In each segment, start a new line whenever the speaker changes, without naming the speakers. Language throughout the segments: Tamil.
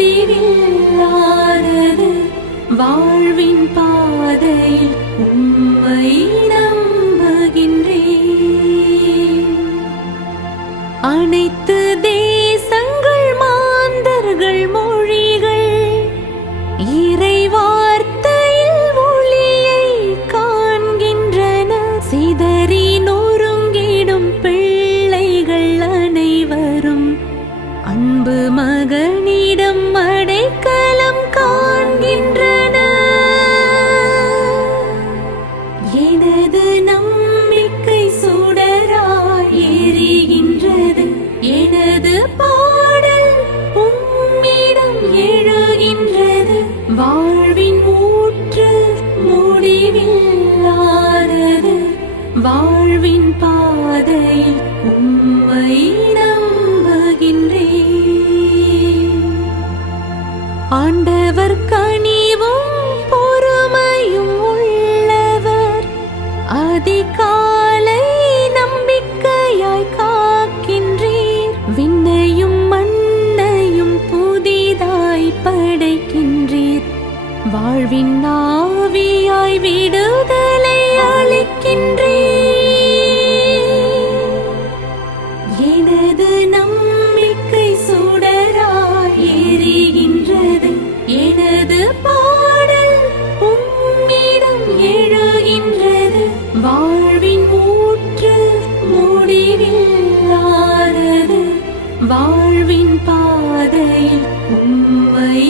முடிவில்லாதது வாழ்வின் பாதையில் உம்மை நம்புகின்றேன். அனைத்து தேசங்கள் மாந்தர்கள் வாழ்வின் பாதையில் உம்மை நம்புகின்றேன். ஆண்டவர் கனிவும் பொறுமையும் உள்ளவர். அதிகாலை நம்பிக்கையாய் காக்கின்றீர். விண்ணையும் மண்ணையும் புதிதாய் படைக்கின்றீர். வாழ்வின் ஆவியாய் விடுதலை அளிக்கின்ற வாழ்வின் பாதையில் உம்மை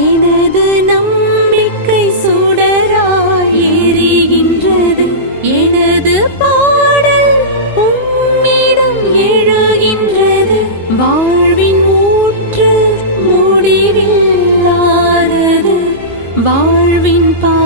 எனது நம்பிக்கை சுடராய் எரிகின்றது. எனது பாடல் உம்மிடம் எழுகின்றது. வாழ்வின் ஊற்று முடிவில்லாதது. வாழ்வின் பா